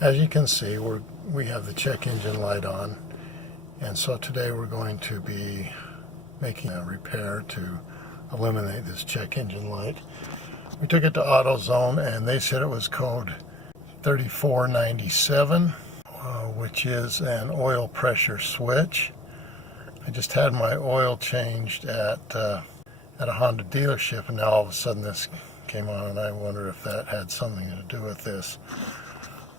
As you can see, we have the check engine light on, and so today we're going to be making a repair to eliminate this check engine light. We took it to AutoZone and they said it was code 3497, which is an oil pressure switch. I just had my oil changed at a Honda dealership, and now all of a sudden this came on, and I wonder if that had something to do with this.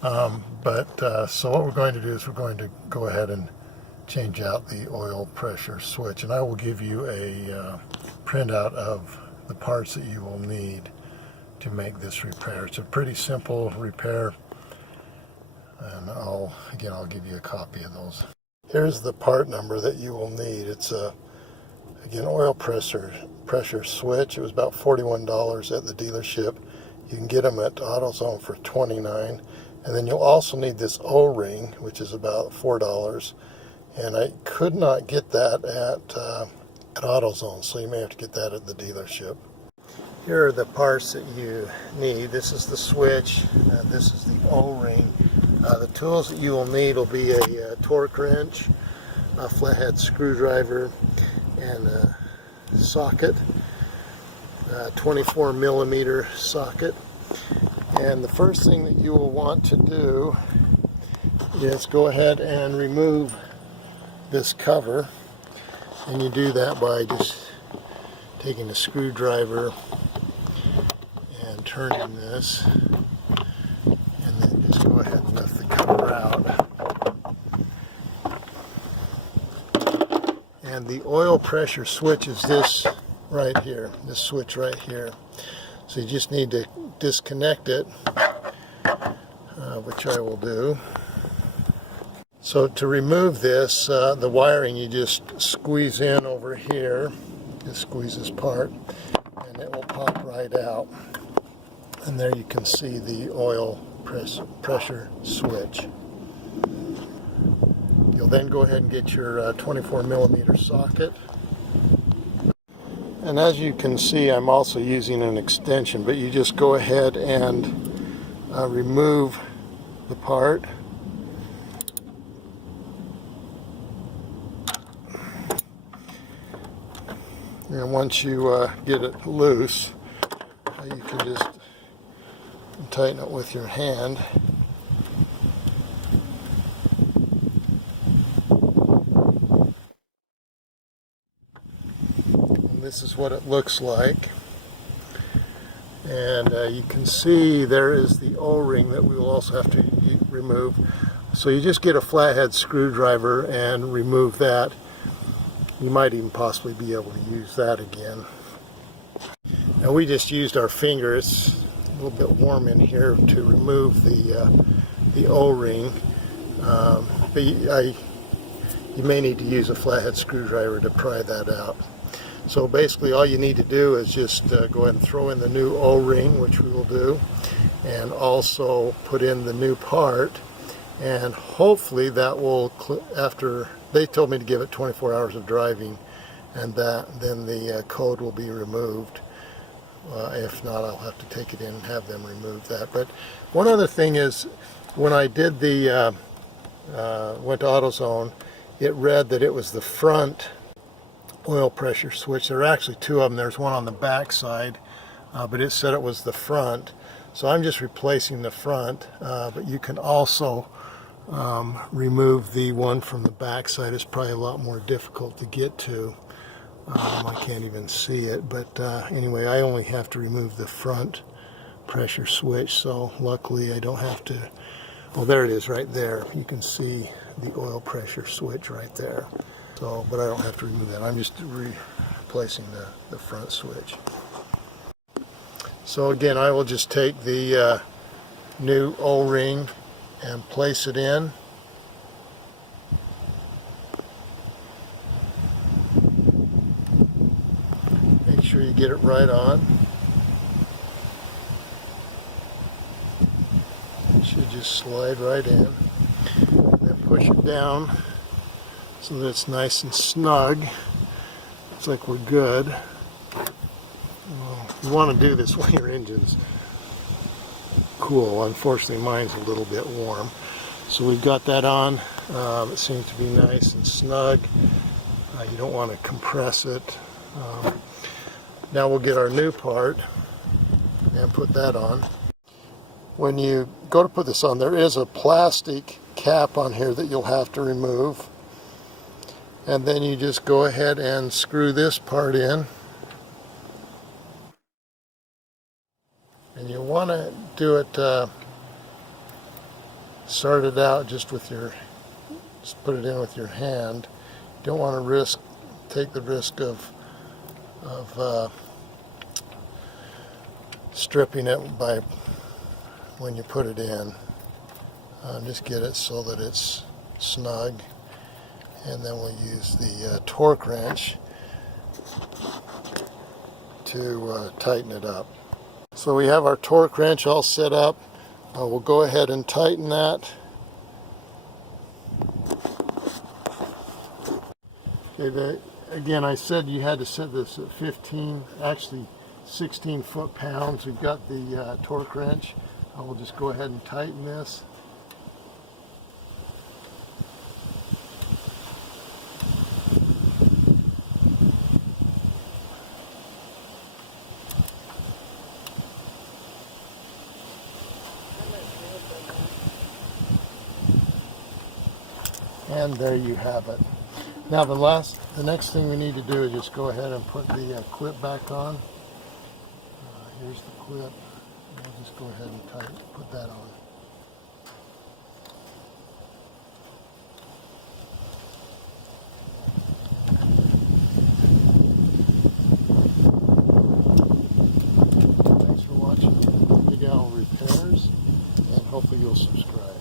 So what we're going to do is we're going to go ahead and change out the oil pressure switch, and I will give you a printout of the parts that you will need to make this repair. It's a pretty simple repair, and I'll give you a copy of those. Here's the part number that you will need. It's again, oil pressure switch. It was about $41 at the dealership. You can get them at AutoZone for $29. And then you'll also need this O-ring, which is about $4. And I could not get that at AutoZone, so you may have to get that at the dealership. Here are the parts that you need. This is the switch. This is the O-ring. The tools that you will need will be a torque wrench, a flathead screwdriver, and a socket, a 24 millimeter socket. And the first thing that you will want to do is go ahead and remove this cover, and you do that by just taking a screwdriver and turning this, and then just go ahead and lift the cover out. And the oil pressure switch is this right here, this switch right here. So you just need to disconnect it, which I will do. So to remove this, the wiring, you just squeeze in over here, just squeeze this part, and it will pop right out. And there you can see the oil pressure switch. You'll then go ahead and get your 24 millimeter socket. And as you can see, I'm also using an extension, but you just go ahead and remove the part. And once you get it loose, you can just tighten it with your hand. This is what it looks like, and you can see there is the O-ring that we will also have to remove. So you just get a flathead screwdriver and remove that. You might even possibly be able to use that again. Now we just used our finger. It's a little bit warm in here to remove the O-ring, but you may need to use a flathead screwdriver to pry that out. So basically all you need to do is just go ahead and throw in the new O-ring, which we will do, and also put in the new part, and hopefully that will, after they told me to give it 24 hours of driving, and then the code will be removed. If not, I'll have to take it in and have them remove that. But one other thing is, when I did went to AutoZone, it read that it was the front oil pressure switch. There are actually two of them. There's one on the back side, but it said it was the front. So I'm just replacing the front, but you can also remove the one from the back side. It's probably a lot more difficult to get to. I can't even see it, but anyway, I only have to remove the front pressure switch, so luckily I don't have to. Well, there it is right there. You can see the oil pressure switch right there. So, but I don't have to remove that. I'm just replacing the front switch. So again, I will just take the new O-ring and place it in. Make sure you get it right on. It should just slide right in. Then push it down so that it's nice and snug. Looks like we're good. Well, you want to do this while your engine's cool. Unfortunately, mine's a little bit warm. So we've got that on. It seems to be nice and snug. You don't want to compress it. Now we'll get our new part and put that on. When you go to put this on, there is a plastic cap on here that you'll have to remove. And then you just go ahead and screw this part in. And you want to do it, start it out just put it in with your hand. You don't want to take the risk of stripping it when you put it in. Just get it so that it's snug, and then we'll use the torque wrench to tighten it up. So we have our torque wrench all set up. We'll go ahead and tighten that. Okay, again, I said you had to set this at 15, actually 16 foot-pounds. We've got the torque wrench. I will just go ahead and tighten this. And there you have it. Now the next thing we need to do is just go ahead and put the clip back on. Here's the clip. We'll just go ahead and put that on. Thanks for watching Big Al Repairs, and hopefully you'll subscribe.